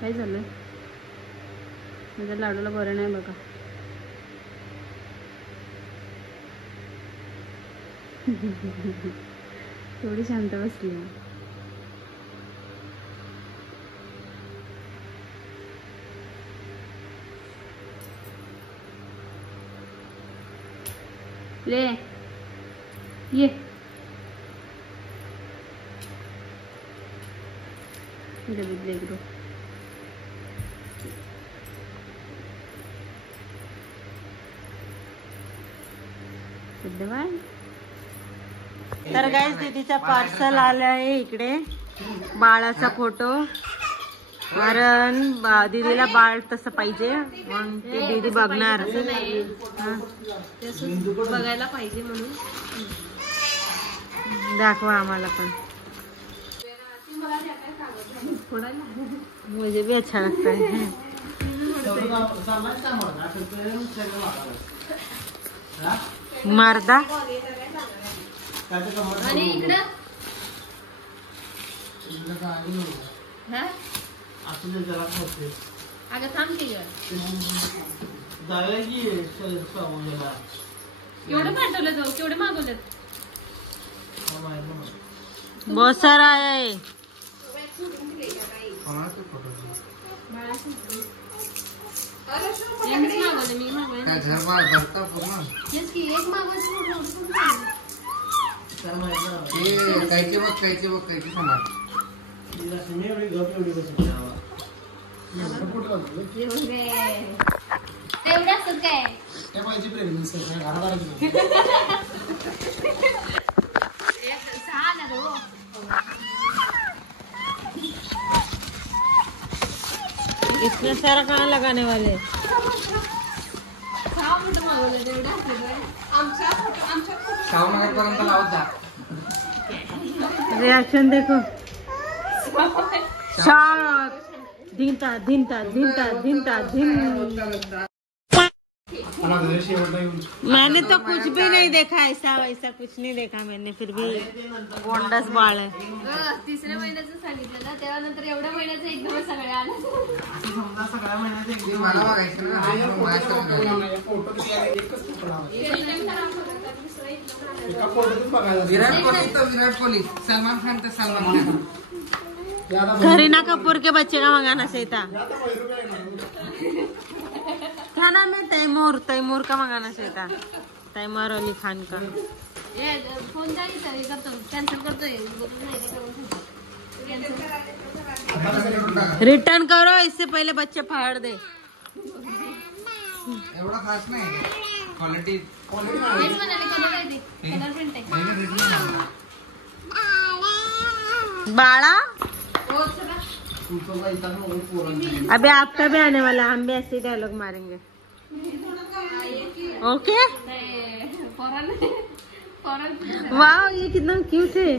काय झालं? माझ्या लाडूला बरं नाही बघा. थोडी शांत बसली. ले ये लेकरू. तर गाइस दीदीचा पार्सल आला आहे इकडे. बाळाचा फोटो. कारण दीदीला बाळ तसं पाहिजे मग ते दीदी बघणार. बघायला पाहिजे म्हणून दाखवा आम्हाला पण. मुझे भी अच्छा लगता है. मर्दा आणि इकडं अगं थांब की केवढे पाठवले तो केवढे मागवले. बहुत सारा आहे. तेवढं असत काय इतना सारा कहाँ लगाने वाले. रिएक्शन देखो. शॉक. धिनता धिनता धिनता धिनता धिन. मैंने तो कुछ भी नहीं देखा. ऐसा वैसा कुछ नहीं देखा मैंने. फिर भी गोंडस बाळ आहे. तिसऱ्या महिन्याचं सांगितलं ना तेव्हा नंतर एवढ्या महिन्याचं एकदम सगळ्या आलं. सगळ्या महिन्याचं एकदम मला बघायचं ना. विराट कोहली सलमान खान तर सलमान खान. करीना कपूर के बच्चे का मंगाना सही था. क्या नाम है? तैमूर. तैमूर का मंगाना चाहिए था. तैमूर अली खान का. फोन करतो कैंसिल करतोय. रिटर्न करो इससे पहले बच्चे फाड़ दे. एवढा खास नाही क्वालिटी. बाळा अभी आपका भी आने वाला. हम भी ऐसे डायलॉग मारेंगे. ओके. वाह ये कितना क्यूट है.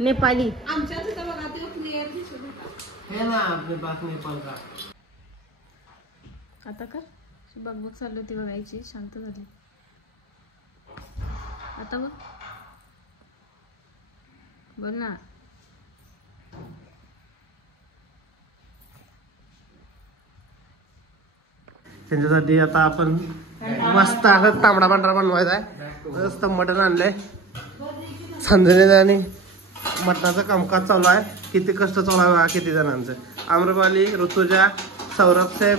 नेपाली. आता कर बघ चालू ती बघायची. शांत झाली आता. बघ बोल ना. त्यांच्यासाठी आता आपण मस्त असं तांबडा पांढरा बनवायचा आहे. मस्त मटण आणलंय. संजने आणि मटणाचं कामकाज चालू आहे. किती कष्ट चालू आहे बघा किती जणांचं. आम्रपाली, ऋतुजा, सौरभ साहेब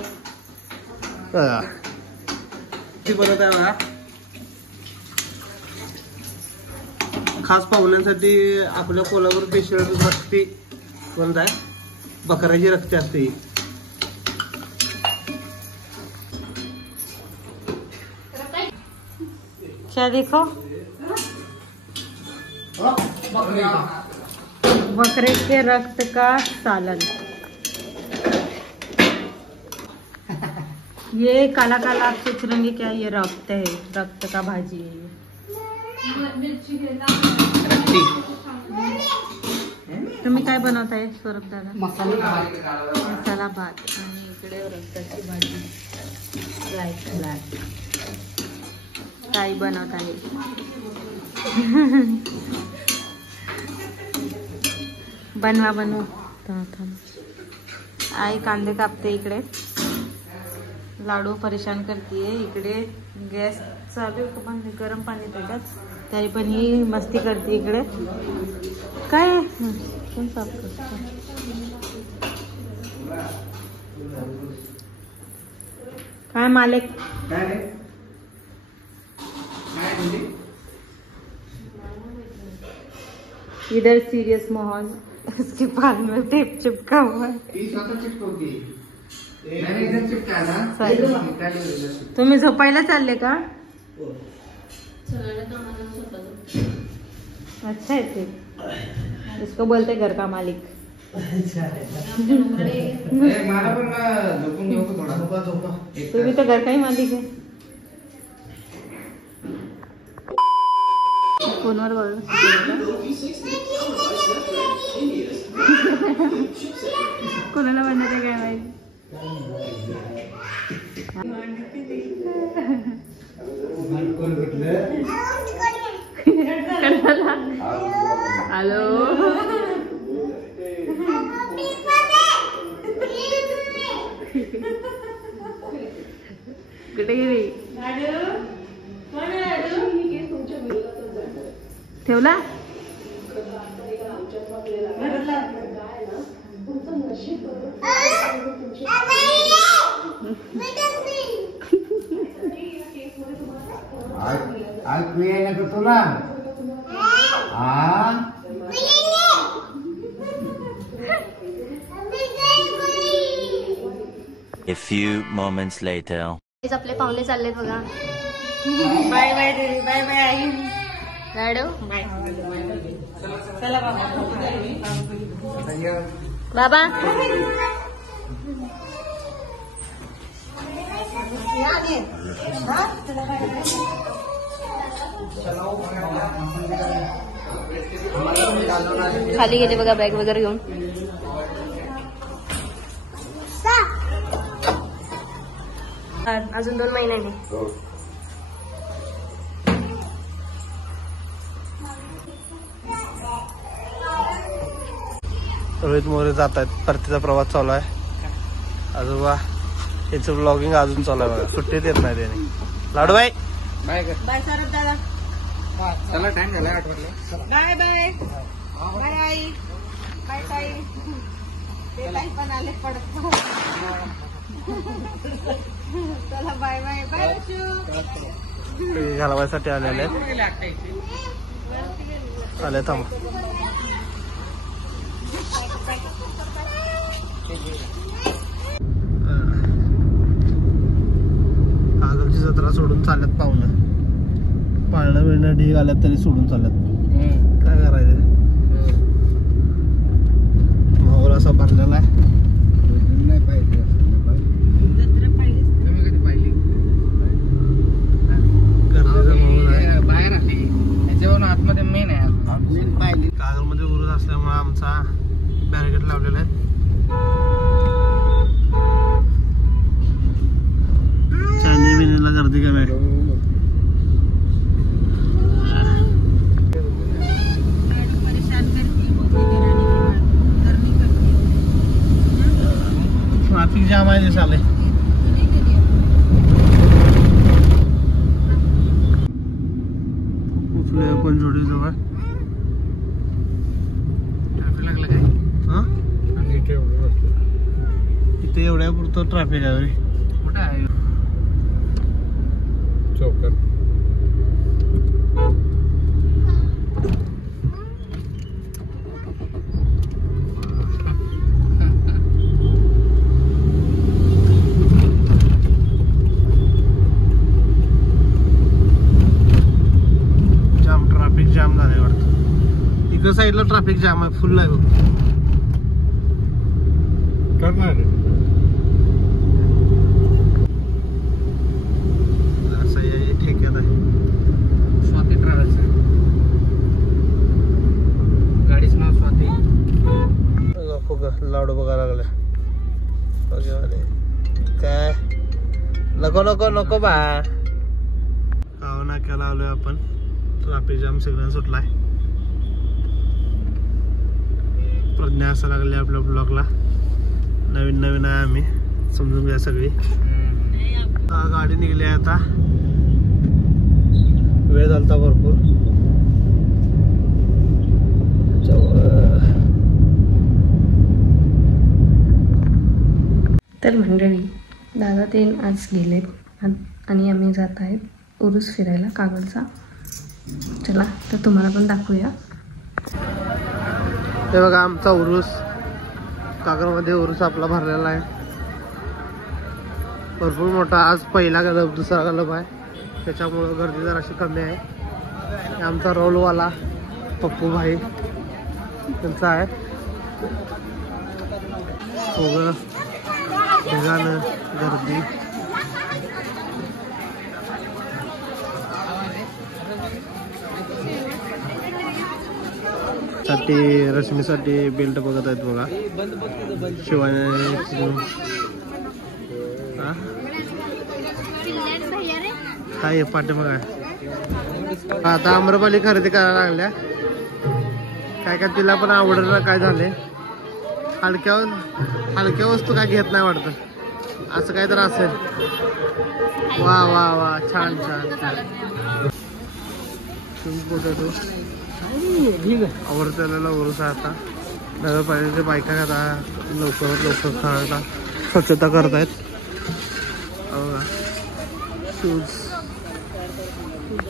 ती बनवत आहे बघा. खास पाहुण्यांसाठी आपल्या कोल्हापूर स्पेशल रक्ती बनत आहे. बकऱ्याची रक्ती असते ही. क्या देखो. बकरे के रक्त का सालन. ये काला काला आप सोच रहे क्या ये रक्त है. रक्त का भाजी है ये. तुम्ही काय बनवताय स्वरूप दादा? मसाला भात आणि इकडे रक्ताची भाजी. Dry salad. काय बनवत आहे. बनवा बनवा. आई कांदे कापते इकडे, लाडू परेशान करते इकडे. गॅस चालू आहे, पण गरम पाणी त्याच्यात, तरी पण ही मस्ती करते इकडे. काय कोण साफ करतो? काय मालिक इधर सीरियस माहौल, उसके पाल में टेप चिपका हुआ है. तुम्ही झोपायला चालले का? अच्छा है ते, इसको बोलते घर का मालिक. तुम्ही तर घर का ही मालिक आहे. फोनवर बोल. कोणाला म्हणत आहे काय माहिती. हॅलो कुठे गेली? ठेवला तुला. A few moments later. आपले पाहुणे चाललेत बघा. बाय बाय दीदी, बाय बाय आई. लाडू बाय. चला बाबा. खाली गेले बघा बॅग वगैरे घेऊन. अजून 2 महिन्यांनी. रोहित मोरे जात आहेत, परतीचा प्रवास चालू आहे. आजोबा याचं ब्लॉगिंग अजून चालू आहे बघा, सुट्टीत येत नाही त्याने. लाडूबाई बाय सरत दादा. चला टाइम झाला 8 वाजले. बाय बाय बाय आई. बाय ताई. ते ताई पण आले पडत. चला बाय बाय बाय. घालवायसाठी आलेले आले. थांबा कागलची जत्रा सोडून चालत पाहुणं. पाळणं बिळणं ढीग आल्यात तरी सोडून चालत. काय करायचं? माहोल असा भरलेला आहे. नाही पाहिजे. तुम्ही कधी पाहिली? गर्दीचा माहोल आहे. बाहेर आली त्याच्यावरून आतमध्ये मेन आहे. पाहिली कागलमध्ये उरूस असल्यामुळे आमचा बॅरिकेड लावलेला आहे. चांदी बिनीला गर्दी कमी आहे. ट्रॅफिक जाम आहे दिसाले. कुठले आपण जोडी जवळ ट्रॅफिक लागलं काय? हा आणि इथे एवढं बसलं. इथे एवढ्या पुरतं ट्रॅफिक आहे रे. कुठं आहे चौकात? ट्रॅफिक जाम झालंय वाटतं. इकडे साईडला ट्रॅफिक जाम आहे, फुल आहे बघ. करणार असं आहे, ठेक्यात आहे. स्वाती ट्रॅव्हल्स आहे. गाडीचं नाव स्वाती. लाडू बघायला लागले. काय नको नको नको बा. काव नाक्याला आलोय आपण. ट्रॅफिक जाम सिग्नल सुटलाय. प्रज्ञा असं लागले आपल्या ब्लॉकला. नवीन नवीन आहे आम्ही, समजून घ्या सगळी. गाडी निघली आहे आता, वेळ झालता भरपूर. तर मंडळी दादा ते आज गेलेत आणि आम्ही जात आहेत उरूस फिरायला कागलचा. चला तर तुम्हाला पण दाखवूया. हे बघा आमचा उरूस, कागलमध्ये उरूस आपला भरलेला आहे भरपूर मोठा. आज पहिला गलब, दुसरा गलब आहे, त्याच्यामुळं गर्दी जर अशी कमी आहे. हे आमचा रोलवाला पप्पू भाई त्यांचा आहे. सगळं ढगानं गर्दी. साठी रश्मीसाठी बेल्ट बघत आहेत बघा. शिवाय काय पाठीमाग आहे. आता आम्रपाली खरेदी करायला लागल्या. काय काय तिला पण आवडलं ना, काय झाले हलक्या वस्तू काय घेत नाही वाटतं, असं काय तर असेल. वा वा वा, छान छान छान. आवडतेला उरूस आहे आता. नगरपालिकेच्या बायका आता लवकर खायला स्वच्छता करतायत. शूज.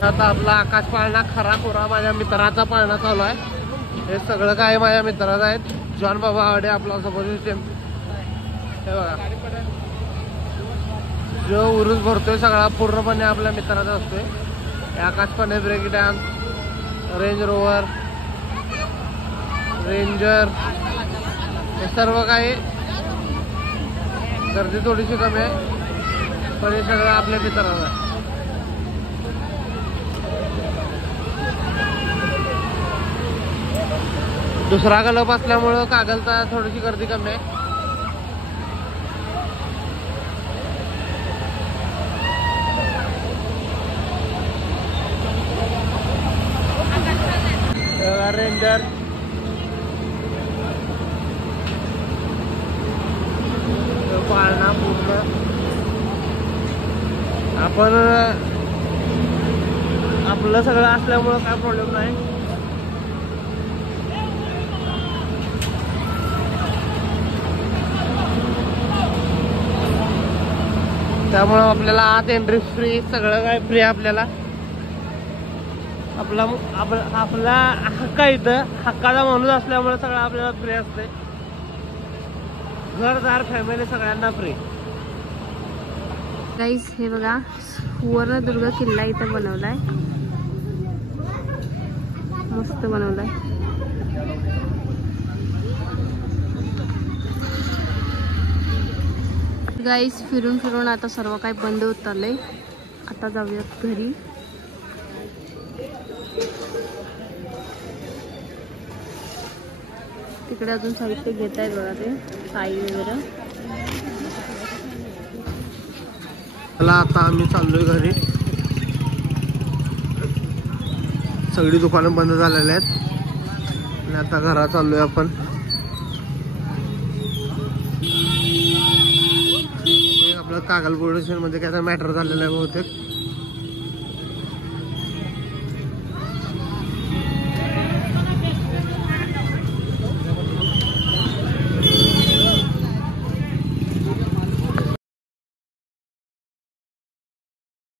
आता आपला आकाश पाळणा खरा खुरा माझ्या मित्राचा पाळणा चालू आहे. हे सगळं काय माझ्या मित्राचं आहेत. जॉन बाबा आवडे आपला सपोज. हे बघा, जो उरूस भरतोय सगळा पूर्णपणे आपल्या मित्राचा असतोय. आकाश पाळणे, break dance, range rover, ranger, हे सर्व काही. गर्दी थोडीशी कमी आहे पण हे सगळं आपल्या मित्राचं आहे. दुसरा गलप असल्यामुळं कागलचा थोडीशी गर्दी कमी आहे. रेंजर, पाळणा पूर्ण. आपण आपलं सगळं असल्यामुळं काय प्रॉब्लेम नाही. त्यामुळं आपल्याला आत एंट्री फ्री, सगळं काय फ्री आपल्याला. आपला हक्क इथं, हक्काचा माणूस असल्यामुळे सगळं आपल्याला फ्री असते. घरदार फॅमिली सगळ्यांना फ्री. गाईस हे बघा, सुवर्णदुर्ग किल्ला इथं बनवलाय, मस्त बनवलाय. गाईस फिरून फिरून आता सर्व काही बंद होत आलंय. आता जाऊयात घरी. तिकडे अजून साहित्य घेत आहेत बघा, ते साई वगैरे. चला आता आम्ही चाललोय घरी. सगळी दुकानं बंद झालेली आहेत आणि आता घरात चाललोय आपण. आपलं कागल पोलीस स्टेशन मध्ये काय मॅटर झालेलं आहे बहुतेक.